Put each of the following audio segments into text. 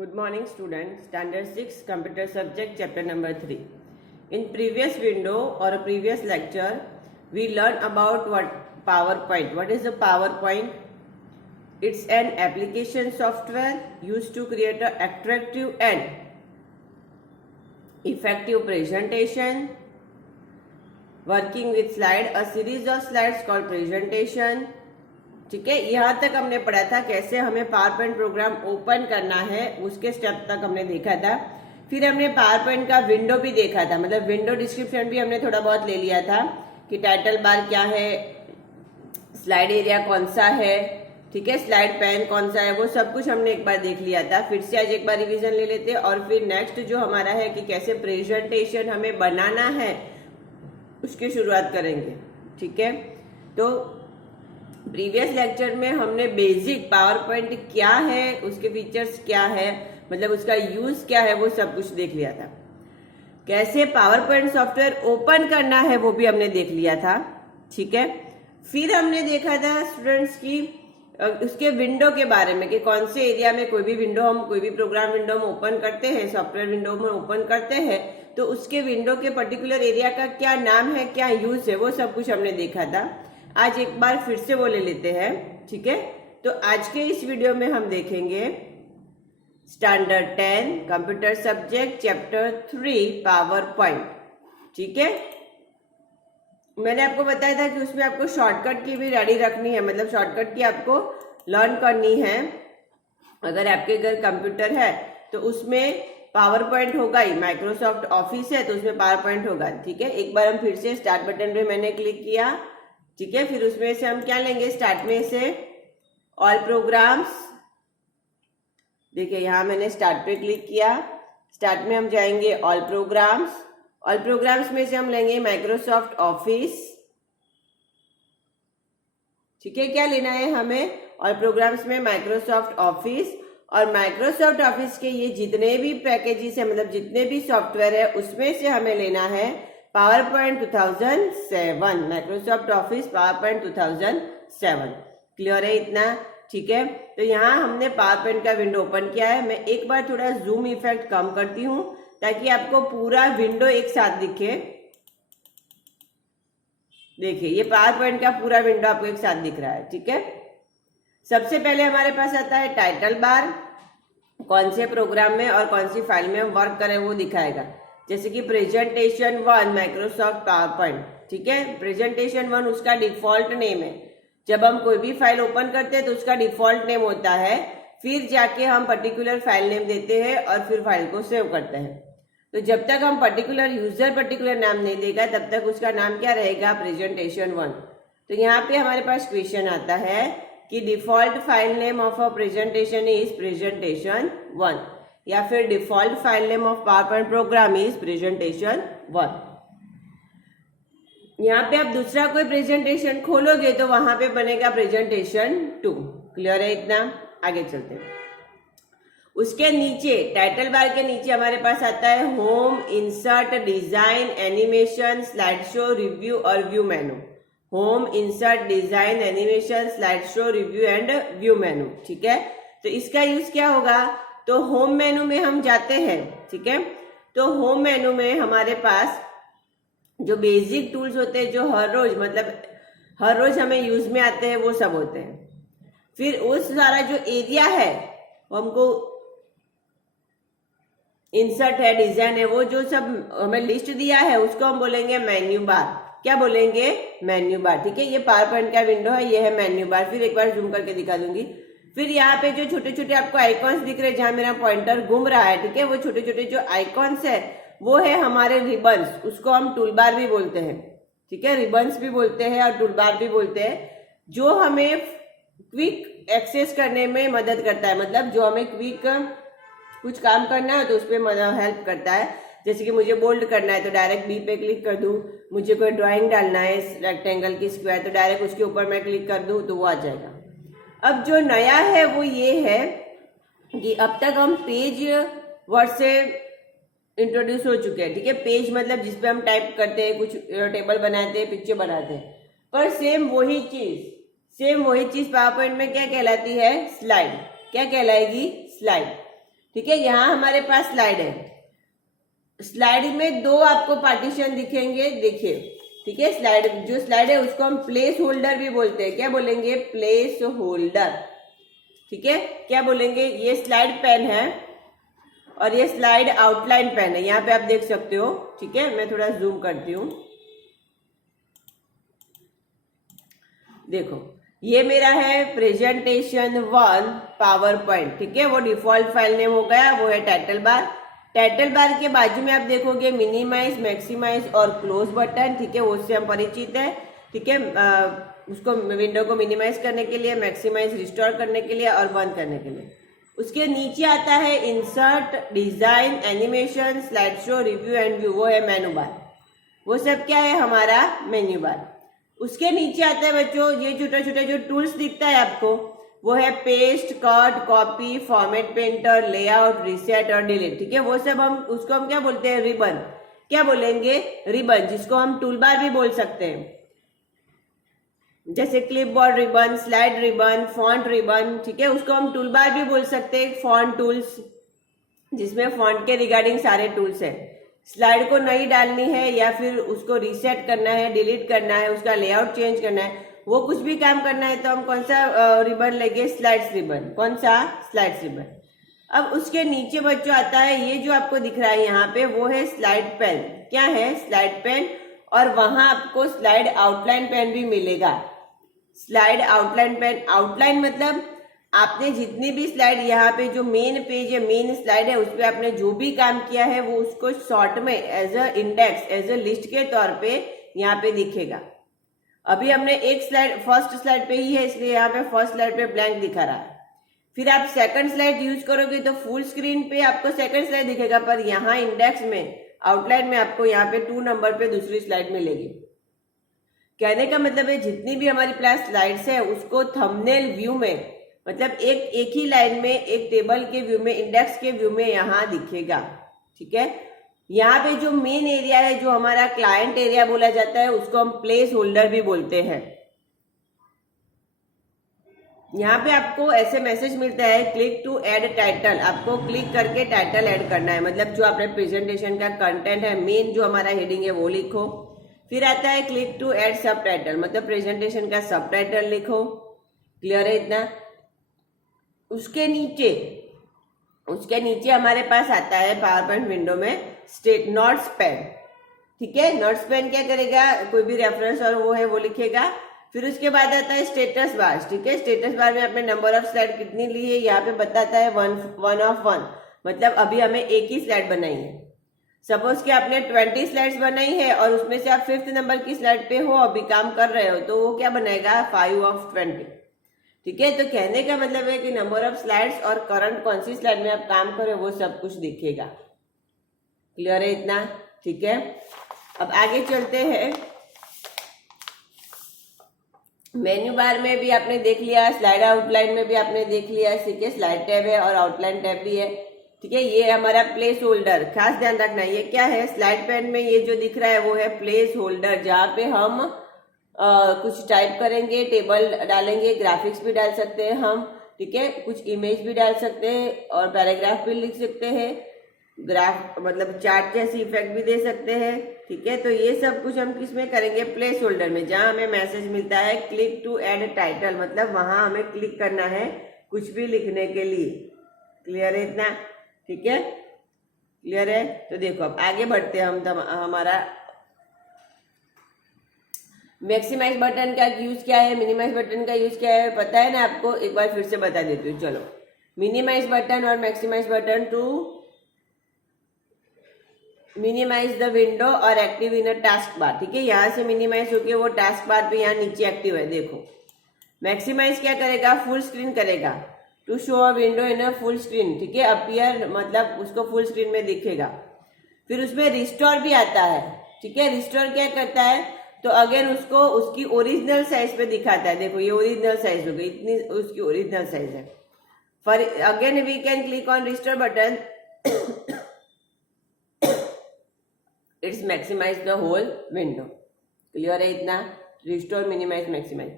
Good morning students, standard 6 computer subject chapter number 3. In previous window or a previous lecture we learned about what PowerPoint. What is the PowerPoint? It's an application software used to create an attractive and effective presentation. Working with slide, a series of slides called presentation. ठीक है, यहाँ तक हमने पढ़ा था कैसे हमें power point programme open करना है, उसके स्टेप तक हमने देखा था। फिर हमने पावर पॉइंट का विंडो भी देखा था, मतलब विंडो डिस्क्रिप्शन भी हमने थोड़ा बहुत ले लिया था कि टाइटल बार क्या है, स्लाइड एरिया कौन सा है, ठीक है, स्लाइड पैन कौन सा है, वो सब कुछ हमने एक बार देख लिया था। फिर से आज एक बार रिवीजन ले लेते और फिर नेक्स्ट जो हमारा है कि कैसे प्रेजेंटेशन हमें बनाना है उसकी शुरुआत करेंगे। ठीक है, तो प्रीवियस लेक्चर में हमने बेसिक पावर पॉइंट क्या है, उसके फीचर्स क्या है, मतलब उसका यूज क्या है, वो सब कुछ देख लिया था। कैसे पावर पॉइंट सॉफ्टवेयर ओपन करना है वो भी हमने देख लिया था। ठीक है, फिर हमने देखा था स्टूडेंट्स की उसके विंडो के बारे में कि कौन से एरिया में कोई भी विंडो हम कोई भी प्रोग्राम विंडो में ओपन करते हैं, सॉफ्टवेयर विंडो में ओपन करते हैं तो उसके विंडो के पर्टिकुलर एरिया का क्या नाम है, क्या यूज है, वो सब कुछ हमने देखा था। आज एक बार फिर से वो ले लेते हैं। ठीक है, तो आज के इस वीडियो में हम देखेंगे standard 10 computer subject chapter 3 power point. ठीक है, मैंने आपको बताया था कि उसमें आपको शॉर्टकट की भी रेडी रखनी है, मतलब शॉर्टकट की आपको लर्न करनी है। अगर आपके घर कंप्यूटर है तो उसमें पावर पॉइंट होगा ही, माइक्रोसॉफ्ट ऑफिस है तो उसमें पावर पॉइंट होगा। ठीक है, एक बार हम फिर से स्टार्ट बटन पे मैंने क्लिक किया। ठीक है, फिर उसमें से हम क्या लेंगे, स्टार्ट में से ऑल प्रोग्राम्स। देखिए यहां मैंने स्टार्ट पे क्लिक किया, स्टार्ट में हम जाएंगे ऑल प्रोग्राम्स, ऑल प्रोग्राम्स में से हम लेंगे माइक्रोसॉफ्ट ऑफिस। ठीक है, क्या लेना है हमें, ऑल प्रोग्राम्स में माइक्रोसॉफ्ट ऑफिस, और माइक्रोसॉफ्ट ऑफिस के ये जितने भी पैकेजेस है, मतलब जितने भी सॉफ्टवेयर है उसमें से हमें लेना है power point 2007, Microsoft office power point 2007। Clear है इतना? ठीक है, तो यहाँ हमने पावर पॉइंट का विंडो ओपन किया है। मैं एक बार थोड़ा जूम इफेक्ट कम करती हूँ ताकि आपको पूरा विंडो एक साथ दिखे। देखिए ये पावर पॉइंट का पूरा विंडो आपको एक साथ दिख रहा है। ठीक है, सबसे पहले हमारे पास आता है टाइटल बार, कौन से प्रोग्राम में और कौन सी फाइल में हम वर्क करें वो दिखाएगा। जैसे कि प्रेजेंटेशन 1 माइक्रोसॉफ्ट पावर पॉइंट। ठीक है, प्रेजेंटेशन 1 उसका डिफॉल्ट नेम है। जब हम कोई भी फाइल ओपन करते हैं तो उसका डिफॉल्ट नेम होता है, फिर जाके हम पर्टिकुलर फाइल नेम देते हैं और फिर फाइल को सेव करते हैं। तो जब तक हम पर्टिकुलर यूजर पर्टिकुलर नाम नहीं देगा तब तक उसका नाम क्या रहेगा, प्रेजेंटेशन 1। तो यहाँ पे हमारे पास क्वेश्चन आता है कि default file name of a presentation is presentation 1, या फिर default file name of power point program is presentation 1। यहाँ पे आप दूसरा कोई प्रेजेंटेशन खोलोगे तो वहां पे बनेगा प्रेजेंटेशन 2। क्लियर है इतना? आगे चलते हैं। उसके नीचे टाइटल बार के नीचे हमारे पास आता है home, insert, design, animation, slide show, review और view menu. Home, insert, design, animation, slide show, review and view menu. ठीक है, तो इसका यूज क्या होगा, तो होम मेनू में हम जाते हैं। ठीक है, तो होम मेनू में हमारे पास जो बेसिक टूल्स होते हैं जो हर रोज, मतलब हर रोज हमें यूज में आते हैं, वो सब होते हैं। फिर उस सारा जो एरिया है वो हमको इंसर्ट है, डिजाइन है, वो जो सब हमें लिस्ट दिया है उसको हम बोलेंगे मेन्यू बार। क्या बोलेंगे, मेन्यू बार। ठीक है, ये पावर पॉइंट का विंडो है, ये है मेन्यू बार। फिर एक बार जूम करके दिखा दूंगी। फिर यहाँ पे जो छोटे छोटे आपको आइकॉन्स दिख रहे हैं जहां मेरा पॉइंटर घूम रहा है, ठीक है, वो छोटे छोटे जो आइकॉन्स है वो है हमारे रिबन्स, उसको हम टूल बार भी बोलते हैं। ठीक है, रिबन्स भी बोलते हैं और टूल बार भी बोलते हैं, जो हमें क्विक एक्सेस करने में मदद करता है, मतलब जो हमें क्विक कुछ काम करना है तो उस पर हेल्प करता है। जैसे कि मुझे बोल्ड करना है तो डायरेक्ट बी पे क्लिक कर दूं, मुझे कोई ड्राइंग डालना है रेक्टेंगल की, स्क्वायर, तो डायरेक्ट उसके ऊपर मैं क्लिक कर दूं तो वो आ जाएगा। अब जो नया है वो ये है कि अब तक हम पेज वर्ड से इंट्रोड्यूस हो चुके हैं। ठीक है, पेज मतलब जिसपे हम टाइप करते हैं, कुछ टेबल बनाते हैं, पिक्चर बनाते हैं, पर सेम वही चीज पावर पॉइंट में क्या कहलाती है, स्लाइड। क्या कहलाएगी, स्लाइड। ठीक है, यहाँ हमारे पास स्लाइड है। स्लाइड में दो आपको पार्टीशन दिखेंगे, देखिए, ठीक है। जो स्लाइड है उसको हम प्लेस होल्डर भी बोलते हैं। क्या बोलेंगे? Place holder. ठीक है, क्या बोलेंगे? ये स्लाइड पेन है और ये स्लाइड आउटलाइन पेन है, यहाँ पे आप देख सकते हो। ठीक है, मैं थोड़ा जूम करती हूँ। देखो, ये मेरा है प्रेजेंटेशन 1 पावर पॉइंट। ठीक है, वो डिफॉल्ट फाइल नेम हो गया, वो है टाइटल बार। टाइटल बार के बाजू में आप देखोगे मिनिमाइज, मैक्सिमाइज और क्लोज बटन। ठीक है, वो उससे हम परिचित है। ठीक है, उसको विंडो को मिनिमाइज करने के लिए, मैक्सिमाइज रिस्टोर करने के लिए और बंद करने के लिए। उसके नीचे आता है insert, design, animation, slide show, review and view, वो है मेनू बार। वो सब क्या है? हमारा मेन्यू बार। उसके नीचे आता है बच्चों, ये छोटे छोटे जो टूल्स दिखता है आपको, वो है paste, cut, copy, format painter, layout, reset और डिलीट। ठीक है, वो सब उसको हम क्या बोलते हैं? रिबन। क्या बोलेंगे? रिबन, जिसको हम टूल बार भी बोल सकते हैं, जैसे clipboard ribbon, slide ribbon, font ribbon. ठीक है, उसको हम टूल बार भी बोल सकते हैं। फॉन्ट टूल्स, जिसमें फॉन्ट के रिगार्डिंग सारे टूल्स है। स्लाइड को नई डालनी है या फिर उसको रीसेट करना है, डिलीट करना है, उसका लेआउट चेंज करना है, वो कुछ भी काम करना है तो हम कौन सा रिबन लेंगे? Slides ribbon. कौन सा? Slides ribbon. अब उसके नीचे बच्चों आता है, ये जो आपको दिख रहा है यहाँ पे, वो है स्लाइड पेन। क्या है? Slide pane. और वहां आपको स्लाइड आउटलाइन पेन भी मिलेगा। स्लाइड आउटलाइन पेन, आउटलाइन मतलब आपने जितनी भी स्लाइड, यहाँ पे जो मेन पेज है, मेन स्लाइड है, उस पर आपने जो भी काम किया है वो उसको शॉर्ट में as a index, as a list के तौर पे यहाँ पे दिखेगा। अभी हमने एक स्लाइड, फर्स्ट स्लाइड पे ही है, इसलिए यहाँ पे फर्स्ट स्लाइड पे ब्लैंक दिखा रहा है। फिर आप सेकंड स्लाइड यूज करोगे तो फुल स्क्रीन पे आपको सेकंड स्लाइड दिखेगा, पर यहाँ इंडेक्स में, आउटलाइन में आपको यहाँ पे 2 नंबर पे दूसरी स्लाइड मिलेगी। कहने का मतलब है जितनी भी हमारी पास स्लाइड्स है उसको थंबनेल व्यू में, मतलब एक ही लाइन में, एक टेबल के व्यू में, इंडेक्स के व्यू में यहाँ दिखेगा। ठीक है, यहाँ पे जो मेन एरिया है, जो हमारा क्लाइंट एरिया बोला जाता है, उसको हम प्लेस होल्डर भी बोलते हैं। यहाँ पे आपको ऐसे मैसेज मिलता है, क्लिक टू ऐड टाइटल। आपको क्लिक करके टाइटल ऐड करना है, मतलब जो आपने प्रेजेंटेशन का कंटेंट है, मेन जो हमारा हेडिंग है वो लिखो। फिर आता है क्लिक टू ऐड सब टाइटल, मतलब प्रेजेंटेशन का सब टाइटल लिखो। क्लियर है इतना? उसके नीचे हमारे पास आता है पावर पॉइंट विंडो में नोट्स पेन। ठीक है, नोट्स पेन क्या करेगा? कोई भी रेफरेंस और वो है वो लिखेगा। फिर उसके बाद आता है स्टेटस बार। ठीक है, स्टेटस बार में आपने नंबर ऑफ स्लाइड कितनी ली है यहाँ पे बताता है, 1 of 1, मतलब अभी हमें एक ही स्लाइड बनाई है। सपोज कि आपने 20 स्लाइड्स बनाई है और उसमें से आप 5th नंबर की स्लाइड पे हो, अभी काम कर रहे हो, तो वो क्या बनाएगा? 5 of 20। ठीक है, तो कहने का मतलब है कि नंबर ऑफ स्लाइड्स और करंट कौन सी स्लाइड में आप काम कर रहे हो वो सब कुछ दिखेगा। क्लियर है इतना? ठीक है, अब आगे चलते हैं। मेन्यू बार में भी आपने देख लिया, स्लाइड आउटलाइन में भी आपने देख लिया। ठीक है, स्लाइड टैब है और आउटलाइन टैब भी है। ठीक है, ये हमारा प्लेस होल्डर, खास ध्यान रखना ये क्या है? स्लाइड पैन में ये जो दिख रहा है वो है प्लेस होल्डर, जहाँ पे हम कुछ टाइप करेंगे, टेबल डालेंगे, ग्राफिक्स भी डाल सकते हैं हम। ठीक है, कुछ इमेज भी डाल सकते हैं और पैराग्राफ भी लिख सकते हैं, ग्राफ मतलब चार्ट जैसी इफेक्ट भी दे सकते हैं। ठीक है, तो ये सब कुछ हम किस में करेंगे? प्लेस होल्डर में, जहां हमें मैसेज मिलता है क्लिक टू ऐड टाइटल, मतलब वहां हमें क्लिक करना है कुछ भी लिखने के लिए। क्लियर है इतना? ठीक है, क्लियर है? तो देखो अब आगे बढ़ते हैं हम। हमारा मैक्सिमाइज बटन का यूज क्या है, मिनिमाइज बटन का यूज क्या है, पता है ना आपको? एक बार फिर से बता देती हूँ। चलो, मिनिमाइज बटन और maximise button to minimise the window और active in a task bar. ठीक है, यहाँ से मिनिमाइज होके वो टास्क बार पे यहाँ नीचे एक्टिव है। देखो, मैक्सिमाइज क्या करेगा? फुल स्क्रीन करेगा, to show a window in a full screen. ठीक है, अपीयर मतलब उसको फुल स्क्रीन में दिखेगा। फिर उसमें रिस्टोर भी आता है। ठीक है, रिस्टोर क्या करता है? तो अगेन उसको उसकी ओरिजिनल साइज पे दिखाता है। देखो, ये ओरिजिनल साइज हो गई, इतनी उसकी ओरिजिनल साइज है। For again we can click on restore button, it's maximise the whole window. Clear है इतना? Restore, minimise, maximise.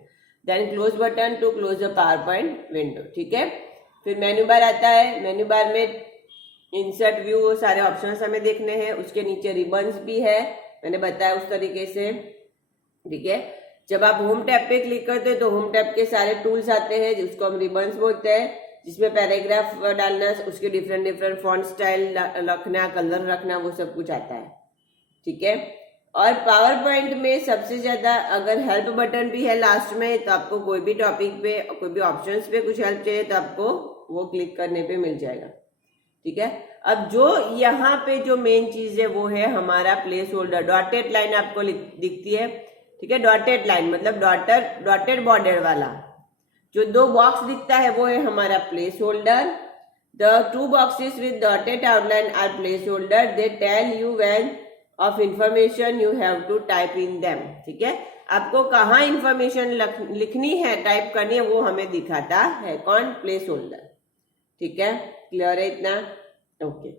Then close button to close the power point window. ठीक है, फिर मेन्यू बार आता है। मेन्यू बार में insert view, वो सारे ऑप्शंस हमें देखने हैं। उसके नीचे रिबन्स भी है, मैंने बताया उस तरीके से, ठीक है। जब आप होम टैब पे क्लिक करते हैं तो होम टैब के सारे टूल्स आते हैं जिसको हम रिबन्स बोलते हैं, जिसमें पैराग्राफ डालना, उसके डिफरेंट डिफरेंट फॉन्ट स्टाइल रखना, कलर रखना, वो सब कुछ आता है, ठीक है। और पावर पॉइंट में सबसे ज्यादा अगर हेल्प बटन भी है लास्ट में, तो आपको कोई भी टॉपिक पे, कोई भी ऑप्शंस पे कुछ हेल्प चाहिए तो आपको वो क्लिक करने पे मिल जाएगा, ठीक है। अब जो यहाँ पे जो मेन चीज है वो है हमारा प्लेस होल्डर। डॉटेड लाइन आपको दिखती है, ठीक है। डॉटेड लाइन मतलब डॉटेड बॉर्डर वाला जो 2 बॉक्स दिखता है वो है हमारा place holder. The 2 boxes with dotted outline are placeholder. They tell you when of information you have to type in them, ठीक है। आपको कहाँ इंफॉर्मेशन लिखनी है, टाइप करनी है, वो हमें दिखाता है कौन, प्लेस होल्डर, ठीक है। क्लियर है इतना, ओके।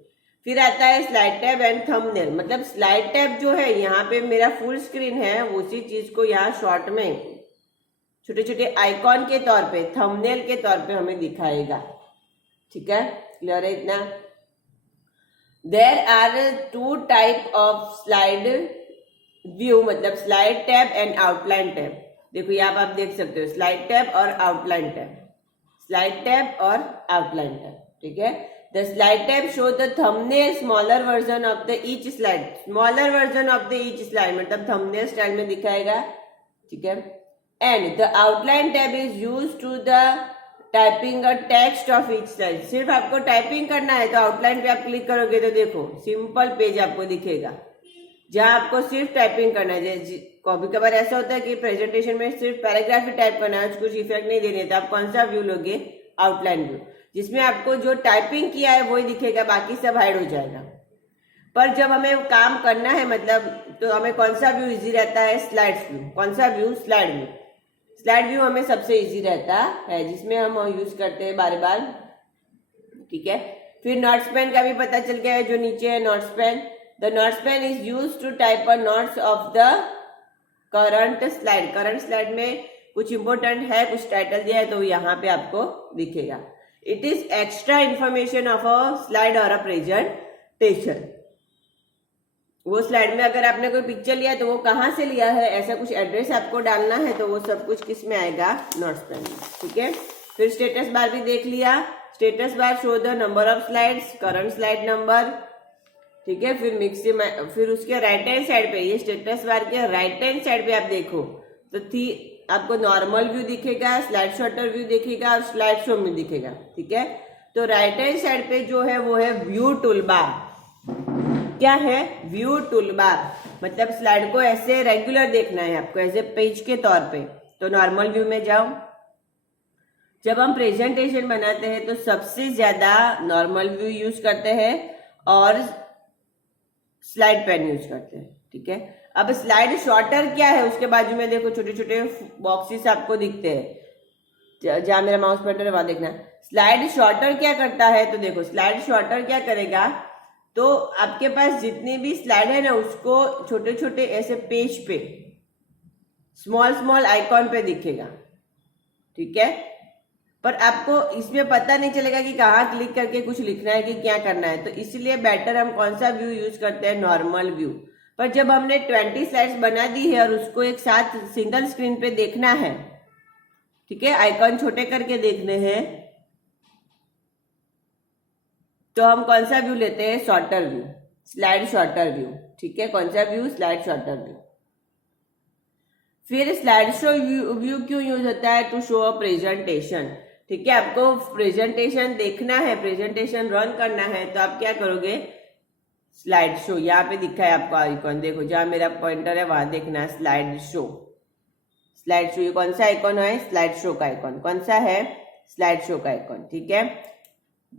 फिर आता है स्लाइड टैब एंड थंबनेल। मतलब स्लाइड टैब जो है, यहाँ पे मेरा फुल स्क्रीन है, उसी चीज को यहाँ शॉर्ट में छोटे छोटे आइकॉन के तौर पे, थंबनेल के तौर पे हमें दिखाएगा, ठीक है। क्लियर है इतना। There are 2 type of slide view, मतलब slide tab and outline tab. देखो यहाँ आप देख सकते हो स्लाइड टैब और आउटलाइन टैब, स्लाइड टैब और आउटलाइन टैब, ठीक है। The slide tab show the thumbnail smaller version of the each slide. Smaller version of the each slide मतलब थंबनेल स्टाइल में दिखाएगा, ठीक है। And the outline tab is used to the typing a text of each slide. सिर्फ आपको typing करना है तो आउटलाइन पे आप क्लिक करोगे तो देखो सिंपल पेज आपको दिखेगा, जहां आपको सिर्फ टाइपिंग करना है। कभी कभार ऐसा होता है कि प्रेजेंटेशन में सिर्फ पैराग्राफ ही टाइप करना है, कुछ इफेक्ट नहीं देने, तो आप कौन सा व्यू लोगे, आउटलाइन व्यू, जिसमें आपको जो टाइपिंग किया है वही दिखेगा, बाकी सब हाइड हो जाएगा। पर जब हमें काम करना है मतलब, तो हमें कौन सा व्यू इजी रहता है, स्लाइड्स व्यू। कौन सा view, slide view. Slide view हमें सबसे इजी रहता है, जिसमें हम यूज करते हैं बार बार, ठीक है। फिर नोट्स पेन का भी पता चल गया है, जो नीचे है notes pane. The notes pane is use to type a notes of the current slide. Current slide में कुछ इंपॉर्टेंट है, कुछ टाइटल दिया है तो यहाँ पे आपको दिखेगा। It is extra information of a slide और अ प्रेजेंटेशन। वो स्लाइड में अगर आपने कोई पिक्चर लिया तो वो कहाँ से लिया है, ऐसा कुछ एड्रेस आपको डालना है, तो वो सब कुछ किस में आएगा, नोट्स पेन में, ठीक है। फिर स्टेटस बार भी देख लिया। Status bar show the number of slides, current slide number, ठीक है। फिर उसके राइट हैंड साइड पे, ये स्टेटस बार के राइट हैंड साइड पे आप देखो तो आपको नॉर्मल व्यू दिखेगा, स्लाइड शॉर्टर व्यू दिखेगा और स्लाइड शो में दिखेगा, ठीक है। तो राइट हैंड साइड पे जो है वो है व्यू टूलबार। क्या है, व्यू टूलबार। मतलब स्लाइड को ऐसे रेगुलर देखना है आपको, ऐसे पेज के तौर पे, तो नॉर्मल व्यू में जाओ। जब हम प्रेजेंटेशन बनाते हैं तो सबसे ज्यादा नॉर्मल व्यू यूज करते हैं और स्लाइड पेन यूज करते हैं, ठीक है। अब स्लाइड शॉर्टर क्या है, उसके बाजू में देखो छोटे छोटे बॉक्सेस आपको दिखते हैं, जहां मेरा माउस पॉइंटर है वहां देखना। स्लाइड शॉर्टर क्या करता है, तो देखो स्लाइड शॉर्टर क्या करेगा, तो आपके पास जितनी भी स्लाइड है ना, उसको छोटे छोटे ऐसे पेज पे स्मॉल स्मॉल आइकॉन पे दिखेगा, ठीक है। पर आपको इसमें पता नहीं चलेगा कि कहाँ क्लिक करके कुछ लिखना है कि क्या करना है, तो इसलिए बेटर हम कौन सा व्यू यूज करते हैं, नॉर्मल व्यू। पर जब हमने 20 स्लाइड्स बना दी है और उसको एक साथ सिंगल स्क्रीन पे देखना है, ठीक है, आइकॉन छोटे करके देखने हैं, तो हम कौन सा व्यू लेते हैं, shorter view, slide shorter view, ठीक है। कौन सा व्यू, स्लाइड शॉर्टर व्यू। फिर स्लाइड शो व्यू क्यों यूज होता है, टू शो अ प्रेजेंटेशन, ठीक है। आपको प्रेजेंटेशन देखना है, प्रेजेंटेशन रन करना है, तो आप क्या करोगे, स्लाइड शो। यहाँ पे दिखा है आपको आइकॉन, देखो जहां मेरा पॉइंटर है वहां देखना है, स्लाइड शो। स्लाइड शो, ये कौन सा आइकॉन है, स्लाइड शो का आइकॉन। कौन सा है, स्लाइड शो का आइकॉन, ठीक है।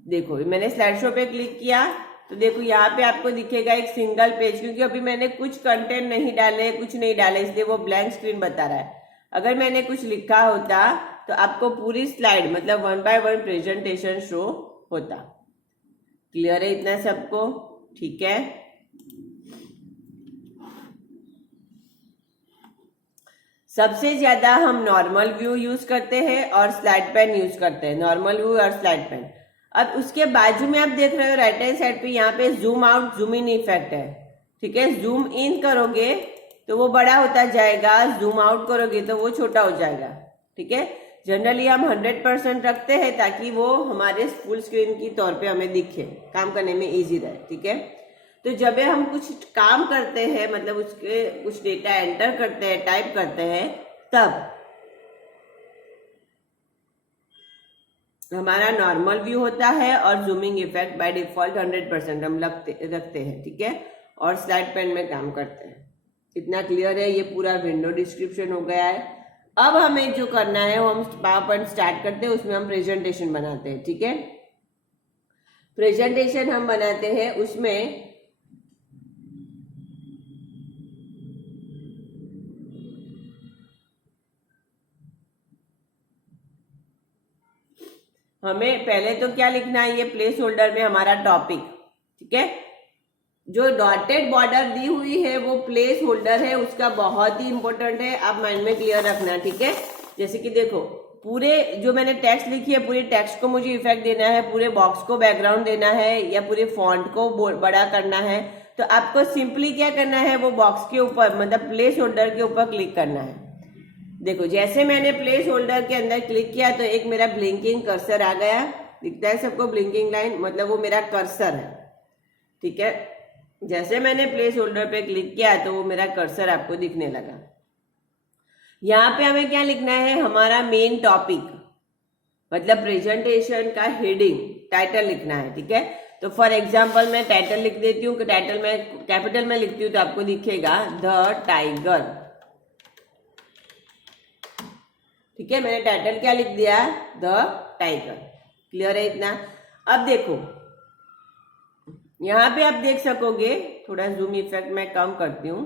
देखो मैंने स्लाइड शो पे क्लिक किया तो देखो यहाँ पे आपको दिखेगा एक सिंगल पेज, क्योंकि अभी मैंने कुछ कंटेंट नहीं डाले, कुछ नहीं डाले, इसलिए वो ब्लैंक स्क्रीन बता रहा है। अगर मैंने कुछ लिखा होता तो आपको पूरी स्लाइड मतलब 1 by 1 प्रेजेंटेशन शो होता। क्लियर है इतना सबको, ठीक है। सबसे ज्यादा हम नॉर्मल व्यू यूज करते हैं और स्लाइड पेन यूज करते हैं, नॉर्मल व्यू और स्लाइड पेन। अब उसके बाजू में आप देख रहे हो राइट हैंड साइड पे यहाँ पे zoom out zoom in effect है, ठीक है। जूम इन करोगे तो वो बड़ा होता जाएगा, जूम आउट करोगे तो वो छोटा हो जाएगा, ठीक है। जनरली हम 100% रखते हैं ताकि वो हमारे फुल स्क्रीन की तौर पे हमें दिखे, काम करने में इजी रहे, ठीक है। तो जब हम कुछ काम करते हैं, मतलब उसके कुछ डेटा एंटर करते हैं, टाइप करते हैं, तब हमारा नॉर्मल व्यू होता है और जूमिंग इफेक्ट बाय डिफॉल्ट 100% हम रखते हैं, ठीक है, और स्लाइड पैन में काम करते हैं। इतना क्लियर है? ये पूरा विंडो डिस्क्रिप्शन हो गया है। अब हमें जो करना है वो हम पावर पॉइंट स्टार्ट करते हैं, उसमें हम प्रेजेंटेशन बनाते हैं, ठीक है। प्रेजेंटेशन हम बनाते हैं, उसमें हमें पहले तो क्या लिखना है, ये प्लेस होल्डर में हमारा टॉपिक, ठीक है। जो डॉटेड बॉर्डर दी हुई है वो प्लेस होल्डर है, उसका बहुत ही इंपॉर्टेंट है, आप माइंड में क्लियर रखना, ठीक है। जैसे कि देखो, पूरे जो मैंने टेक्स्ट लिखी है, पूरे टेक्स्ट को मुझे इफेक्ट देना है, पूरे बॉक्स को बैकग्राउंड देना है, या पूरे फॉन्ट को बड़ा करना है, तो आपको सिंपली क्या करना है, वो बॉक्स के ऊपर मतलब प्लेस होल्डर के ऊपर क्लिक करना है। देखो, जैसे मैंने प्लेस होल्डर के अंदर क्लिक किया तो एक मेरा ब्लिंकिंग कर्सर आ गया, दिखता है सबको ब्लिंकिंग लाइन, मतलब वो मेरा कर्सर है, ठीक है। जैसे मैंने प्लेस होल्डर पे क्लिक किया तो वो मेरा कर्सर आपको दिखने लगा। यहाँ पे हमें क्या लिखना है, हमारा मेन टॉपिक, मतलब प्रेजेंटेशन का हेडिंग, टाइटल लिखना है, ठीक है। तो फॉर एग्जाम्पल मैं टाइटल लिख देती हूँ, टाइटल में कैपिटल में लिखती हूँ तो आपको दिखेगा द टाइगर, ठीक है। मैंने टाइटल क्या लिख दिया, द टाइगर। क्लियर है इतना? अब देखो, यहां पे आप देख सकोगे, थोड़ा जूम इफेक्ट मैं कम करती हूं।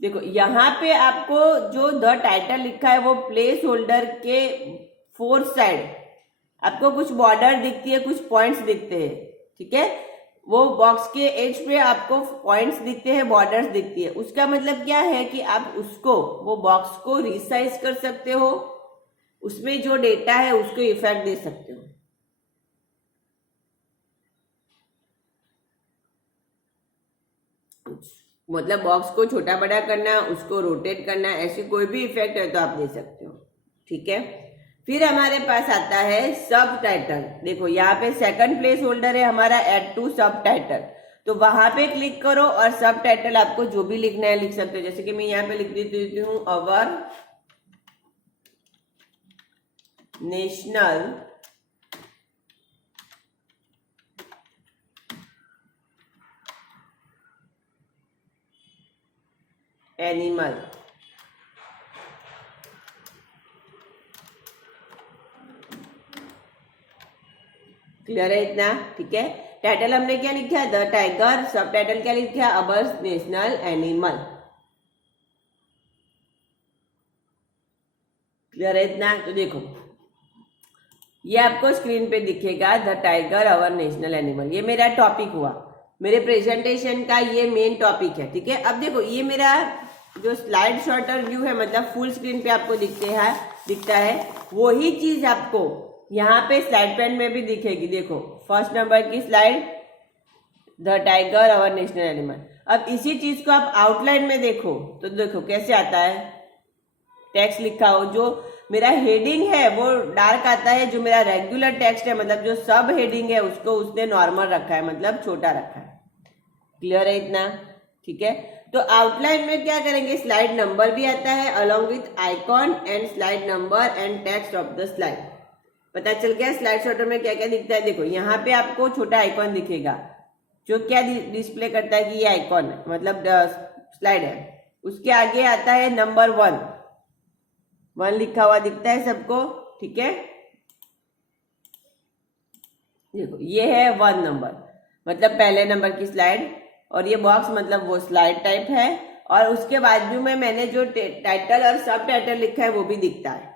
देखो, यहां पे आपको जो द टाइटल लिखा है वो प्लेस होल्डर के फोर्थ साइड आपको कुछ बॉर्डर दिखती है, कुछ पॉइंट्स दिखते हैं, ठीक है। वो बॉक्स के एज पे आपको पॉइंट्स दिखते हैं, बॉर्डर्स दिखती है। उसका मतलब क्या है कि आप उसको, वो बॉक्स को रिसाइज कर सकते हो, उसमें जो डेटा है उसको इफेक्ट दे सकते हो। मतलब बॉक्स को छोटा बड़ा करना, उसको रोटेट करना, ऐसी कोई भी इफेक्ट है तो आप दे सकते हो, ठीक है। फिर हमारे पास आता है सब टाइटल। देखो, यहाँ पे सेकंड प्लेस होल्डर है हमारा ऐड टू सब टाइटल, तो वहां पे क्लिक करो और सब टाइटल आपको जो भी लिखना है लिख सकते हो। जैसे कि मैं यहाँ पे लिख देती हूँ अवर नेशनल एनिमल, क्लियर है इतना? ठीक है। टाइटल हमने क्या लिखा है, द टाइगर। सब टाइटल क्या लिखा है, अवर नेशनल एनिमल। क्लियर है इतना? तो देखो, ये आपको स्क्रीन पे दिखेगा, the tiger our national animal. ये मेरा टॉपिक हुआ, मेरे प्रेजेंटेशन का ये मेन टॉपिक है, ठीक है। अब देखो, ये मेरा जो स्लाइड शॉर्टर व्यू है, मतलब फुल स्क्रीन पे आपको दिखता है, वही चीज आपको यहाँ पे स्लाइड पैन में भी दिखेगी। देखो, फर्स्ट नंबर की slide, the tiger our national animal. अब इसी चीज को आप आउटलाइन में देखो तो देखो कैसे आता है, टेक्स्ट लिखा हो, जो मेरा हेडिंग है वो डार्क आता है, जो मेरा रेगुलर टेक्स्ट है, मतलब जो सब हेडिंग है उसको उसने नॉर्मल रखा है, मतलब छोटा रखा है। क्लियर है इतना? ठीक है। तो आउटलाइन में क्या करेंगे, स्लाइड नंबर भी आता है along with icon and slide number and text of the slide. पता चल गया स्लाइड शॉर्टर में क्या क्या दिखता है। देखो, यहाँ पे आपको छोटा आइकॉन दिखेगा जो क्या डिस्प्ले करता है कि ये आइकॉन है, मतलब स्लाइड है। उसके आगे आता है नंबर 1 लिखा हुआ दिखता है सबको, ठीक है। देखो, ये है 1 नंबर, मतलब पहले नंबर की स्लाइड, और ये बॉक्स मतलब वो स्लाइड टाइप है, और उसके बाजू में मैंने जो टाइटल और सब टाइटल लिखा है वो भी दिखता है,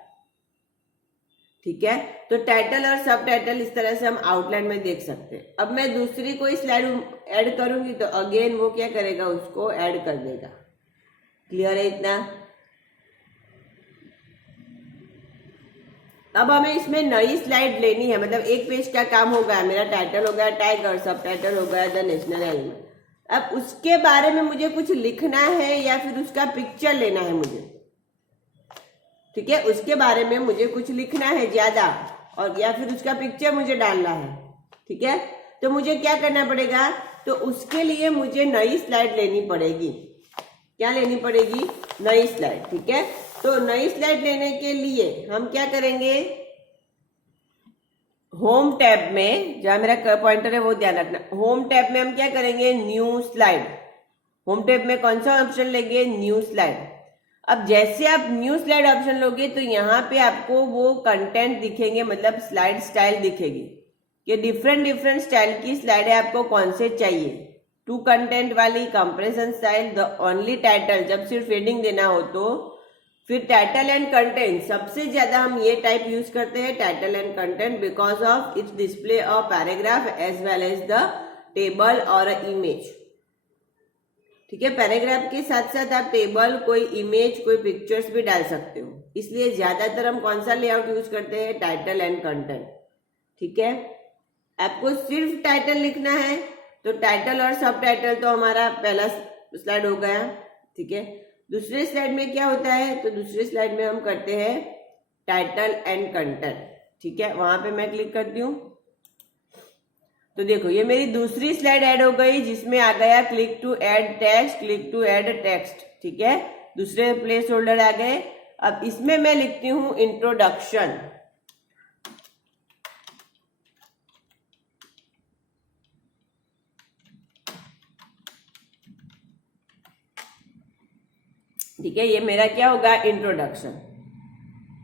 ठीक है। तो टाइटल और सब टाइटल इस तरह से हम आउटलाइन में देख सकते हैं। अब मैं दूसरी कोई स्लाइड ऐड करूंगी तो अगेन वो क्या करेगा, उसको ऐड कर देगा। क्लियर है इतना? अब हमें इसमें नई स्लाइड लेनी है, मतलब एक पेज का काम हो गया, मेरा टाइटल हो गया टाइगर, सब टाइटल हो गया द नेशनल एनिमल। अब उसके बारे में मुझे कुछ लिखना है या फिर उसका पिक्चर लेना है मुझे, ठीक है, उसके बारे में मुझे कुछ लिखना है ज्यादा, और या फिर उसका पिक्चर मुझे डालना है, ठीक है। तो मुझे क्या करना पड़ेगा, तो उसके लिए मुझे नई स्लाइड लेनी पड़ेगी। क्या लेनी पड़ेगी, नई स्लाइड, ठीक है। तो नई स्लाइड लेने के लिए हम क्या करेंगे, होम टैब में, जहां मेरा पॉइंटर है वो ध्यान रखना, होम टैब में हम क्या करेंगे, न्यू स्लाइड। होम टैब में कौन सा ऑप्शन लेंगे, न्यू स्लाइड। अब जैसे आप न्यू स्लाइड ऑप्शन लोगे तो यहाँ पे आपको वो कंटेंट दिखेंगे, मतलब स्लाइड स्टाइल दिखेगी कि डिफरेंट डिफरेंट स्टाइल की स्लाइड है, आपको कौन से चाहिए, टू कंटेंट वाली, compression style, the only title, जब सिर्फ हेडिंग देना हो तो, फिर टाइटल एंड कंटेंट। सबसे ज्यादा हम ये टाइप यूज करते हैं, title and content, because of its display of paragraph as well as the table और इमेज, ठीक है। पैराग्राफ के साथ साथ आप टेबल, कोई इमेज, कोई पिक्चर्स भी डाल सकते हो, इसलिए ज्यादातर हम कौन सा लेआउट यूज करते हैं, टाइटल एंड कंटेंट, ठीक है। आपको सिर्फ टाइटल लिखना है तो टाइटल और सब टाइटल तो हमारा पहला स्लाइड हो गया, ठीक है। दूसरे स्लाइड में क्या होता है, तो दूसरे स्लाइड में हम करते हैं टाइटल एंड कंटेंट, ठीक है। वहां पे मैं क्लिक करती हूँ तो देखो ये मेरी दूसरी स्लाइड ऐड हो गई, जिसमें आ गया click to add text, click to add text, ठीक है। दूसरे प्लेस होल्डर आ गए। अब इसमें मैं लिखती हूँ इंट्रोडक्शन, ठीक है, ये मेरा क्या होगा, इंट्रोडक्शन,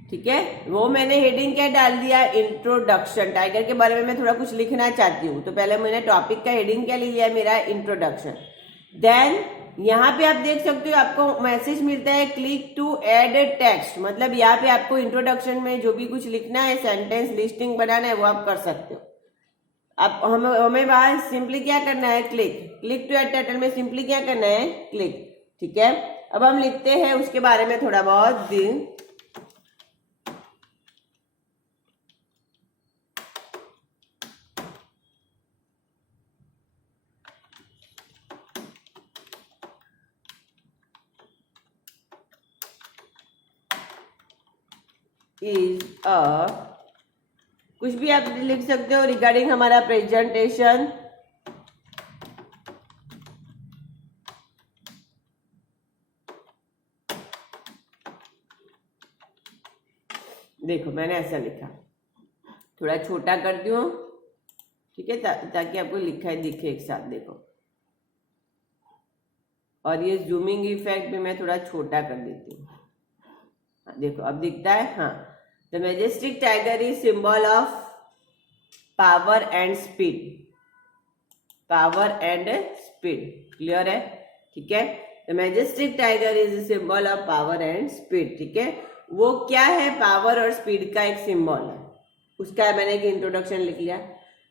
ठीक है। वो मैंने हेडिंग क्या डाल दिया, इंट्रोडक्शन। टाइगर के बारे में मैं थोड़ा कुछ लिखना चाहती हूँ तो पहले मैंने टॉपिक का हेडिंग क्या ले लिया, मेरा इंट्रोडक्शन। देन यहाँ पे आप देख सकते हो आपको मैसेज मिलता है क्लिक टू ऐड टेक्स्ट, मतलब यहाँ पे आपको इंट्रोडक्शन में जो भी कुछ लिखना है, सेंटेंस लिस्टिंग बनाना है, वो आप कर सकते हो। अब हमें वहां सिंपली क्या करना है, क्लिक टू ऐड टाइटल में सिंपली क्या करना है, क्लिक, ठीक है। अब हम लिखते हैं उसके बारे में थोड़ा बहुत दिन, इज अ, कुछ भी आप लिख सकते हो रिगार्डिंग हमारा प्रेजेंटेशन, देखो मैंने ऐसा लिखा, थोड़ा छोटा कर दूं, ठीक है, ताकि आपको लिखा है दिखे एक साथ, देखो। और ये जूमिंग इफेक्ट भी मैं थोड़ा छोटा कर देती हूँ, देखो अब दिखता है। हाँ, the majestic tiger is symbol of power and speed, power and speed, clear है, ठीक है। The majestic tiger is symbol of power and speed, ठीक है। वो क्या है, पावर और स्पीड का एक सिंबल है, उसका मैंने एक इंट्रोडक्शन लिख लिया।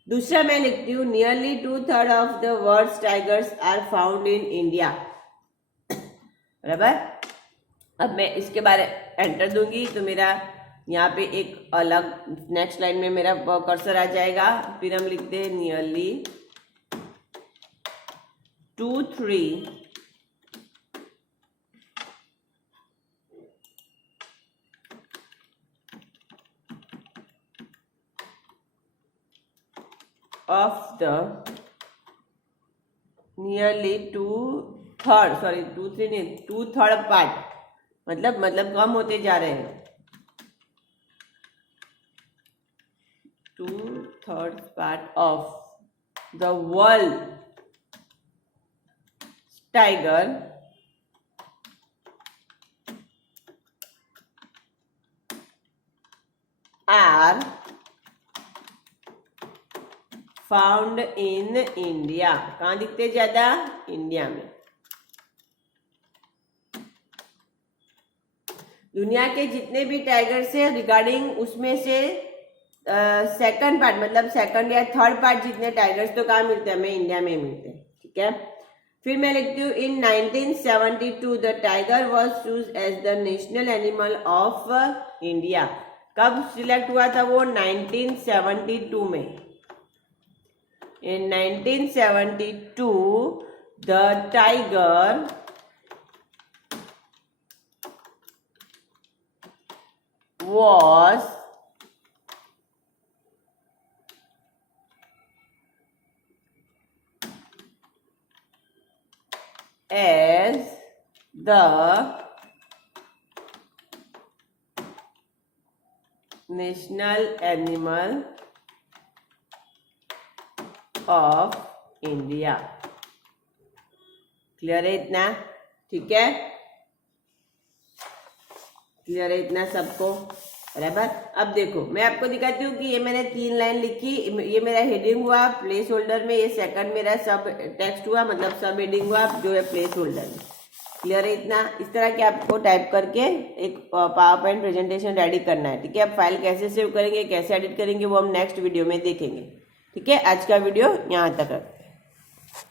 दूसरा मैं लिखती हूँ nearly 2/3 of the world's tigers are found in India, बराबर। अब मैं इसके बारे एंटर दूंगी तो मेरा यहाँ पे एक अलग नेक्स्ट लाइन में मेरा कर्सर आ जाएगा। फिर हम लिखते हैं nearly 2/3 of the nearly 2/3, sorry 2/3 नहीं, 2/3 पार्ट, मतलब कम होते जा रहे हैं, 2/3 part of the world tiger are found in India. कहाँ दिखते ज्यादा, इंडिया में। दुनिया के जितने भी टाइगर्स है रिगार्डिंग उसमें से सेकंड पार्ट, मतलब सेकंड या थर्ड पार्ट जितने टाइगर्स तो कहाँ मिलते हैं, हमें इंडिया में मिलते हैं, ठीक है। फिर मैं लिखती हूँ in 1972 the tiger was choose as the national animal of India. कब सिलेक्ट हुआ था वो? 1972 में। In 1972, the tiger was as the national animal of India. Clear है इतना? ठीक है, क्लियर है इतना सबको? बराबर। अब देखो मैं आपको दिखाती हूँ कि ये मैंने 3 लाइन लिखी, ये मेरा हेडिंग हुआ प्लेस होल्डर में, ये सेकंड मेरा सब टेक्स्ट हुआ, मतलब सब हेडिंग हुआ जो है प्लेस होल्डर में। क्लियर है इतना? इस तरह के आपको टाइप करके एक पावर पॉइंट प्रेजेंटेशन रेडी करना है। ठीक है, अब फाइल कैसे सेव करेंगे, कैसे एडिट करेंगे, वो हम नेक्स्ट वीडियो में देखेंगे। ठीक है, आज का वीडियो यहाँ तक रखते हैं।